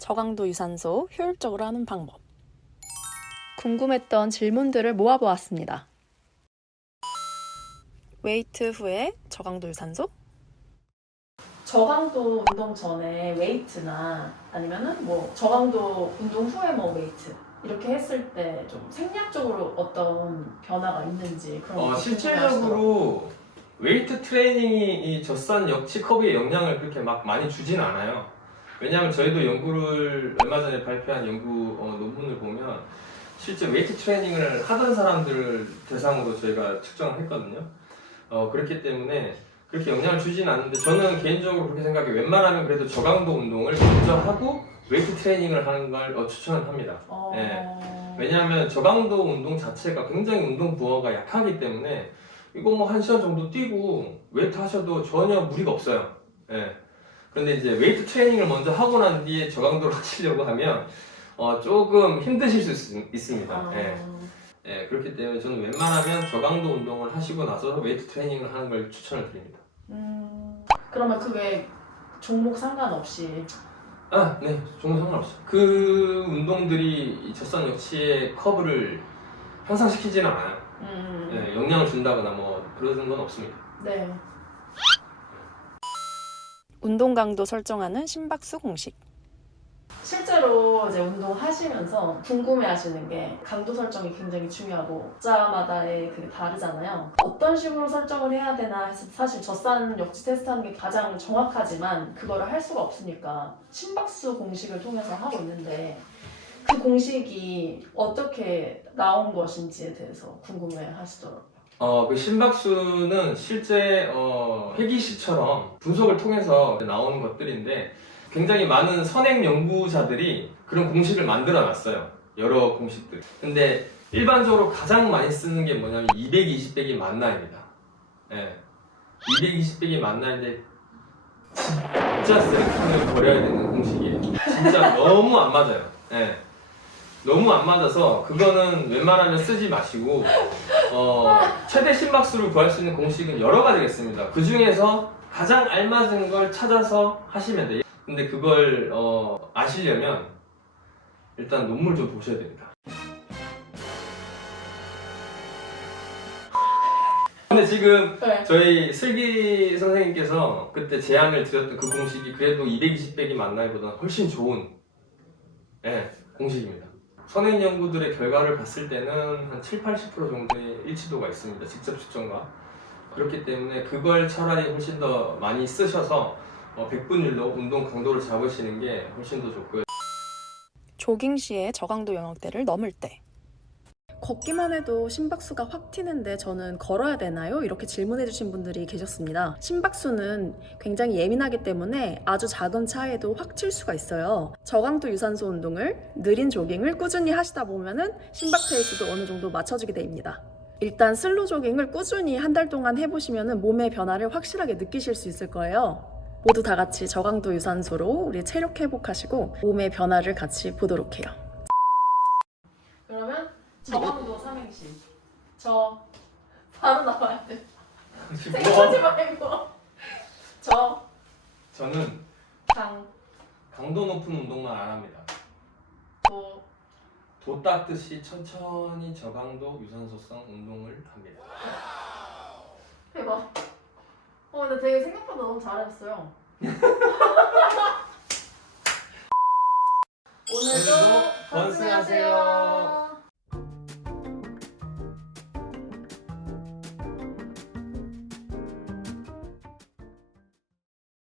저강도 유산소 효율적으로 하는 방법. 궁금했던 질문들을 모아보았습니다. 웨이트 후에 저강도 유산소? 저강도 운동 전에 웨이트나 아니면은 뭐 저강도 운동 후에 뭐 웨이트 이렇게 했을 때 좀 생리학적으로 어떤 변화가 있는지 그런 거 실질적으로 웨이트 트레이닝이 이 젖산 역치 커브에 영향을 그렇게 막 많이 주진 않아요. 왜냐하면 저희도 연구를 얼마 전에 발표한 연구 논문을 보면 실제 웨이트 트레이닝을 하던 사람들을 대상으로 저희가 측정을 했거든요. 그렇기 때문에 그렇게 영향을 주진 않는데 저는 개인적으로 그렇게 생각해요. 웬만하면 그래도 저강도 운동을 먼저 하고 웨이트 트레이닝을 하는 걸 추천을 합니다. 네. 왜냐하면 저강도 운동 자체가 굉장히 운동 부하가 약하기 때문에 이거 뭐 1시간 정도 뛰고 웨이트 하셔도 전혀 무리가 없어요. 네. 그런데 이제 웨이트 트레이닝을 먼저 하고 난 뒤에 저강도를 하시려고 하면 조금 힘드실 수 있습니다. 네, 그렇기 때문에 저는 웬만하면 저강도 운동을 하시고 나서 웨이트 트레이닝을 하는 걸 추천을 드립니다. 그러면 그게 종목 상관없이? 네, 종목 상관없어요. 그 운동들이 이 젖산 역치의 커브를 향상시키지는 않아요. 네, 영향을 준다거나 뭐 그런 건 없습니다. 네. 운동 강도 설정하는 심박수 공식. 실제로 이제 운동하시면서 궁금해하시는 게 강도 설정이 굉장히 중요하고 자마다의 그게 다르잖아요. 어떤 식으로 설정을 해야 되나 해서 사실 젖산 역치 테스트하는 게 가장 정확하지만 그거를 할 수가 없으니까 심박수 공식을 통해서 하고 있는데 그 공식이 어떻게 나온 것인지에 대해서 궁금해하시더라고요. 그 심박수는 실제 회기식처럼 분석을 통해서 나오는 것들인데 굉장히 많은 선행 연구자들이 그런 공식을 만들어 놨어요. 여러 공식들. 근데 일반적으로 가장 많이 쓰는 게 뭐냐면 220배기 만나입니다. 네. 220배기 만나인데 진짜 쓰레기통을 버려야 되는 공식이에요. 진짜 너무 안 맞아요. 네. 너무 안 맞아서 그거는 웬만하면 쓰지 마시고 최대 심박수를 구할 수 있는 공식은 여러 가지가 있습니다. 그 중에서 가장 알맞은 걸 찾아서 하시면 돼요. 근데 그걸 아시려면 일단 논문을 좀 보셔야 됩니다. 근데 지금 저희 슬기 선생님께서 그때 제안을 드렸던 그 공식이 그래도 220배기 만나기보다는 훨씬 좋은 공식입니다. 선행 연구들의 결과를 봤을 때는 한 70~80% 정도의 일치도가 있습니다. 직접 측정과. 그렇기 때문에 그걸 차라리 훨씬 더 많이 쓰셔서 100분율로 운동 강도를 잡으시는 게 훨씬 더 좋고요. 조깅 시에 저강도 영역대를 넘을 때 걷기만 해도 심박수가 확 튀는데 저는 걸어야 되나요? 이렇게 질문해 주신 분들이 계셨습니다. 심박수는 굉장히 예민하기 때문에 아주 작은 차이에도 확 튈 수가 있어요. 저강도 유산소 운동을 느린 조깅을 꾸준히 하시다 보면은 심박 페이스도 어느 정도 맞춰주게 됩니다. 일단 슬로 조깅을 꾸준히 한 달 동안 해보시면은 몸의 변화를 확실하게 느끼실 수 있을 거예요. 모두 다 같이 저강도 유산소로 우리 체력 회복하시고 몸의 변화를 같이 보도록 해요. 그러면 저강도 삼행시. 저 바로 나와야 돼. 생각하지 말고. 저는 강, 강도 높은 운동만 안 합니다. 도 닦듯이 천천히 저강도 유산소성 운동을 합니다. 대박. 근데 되게 생각보다 너무 잘했어요. 오늘도 건승하세요.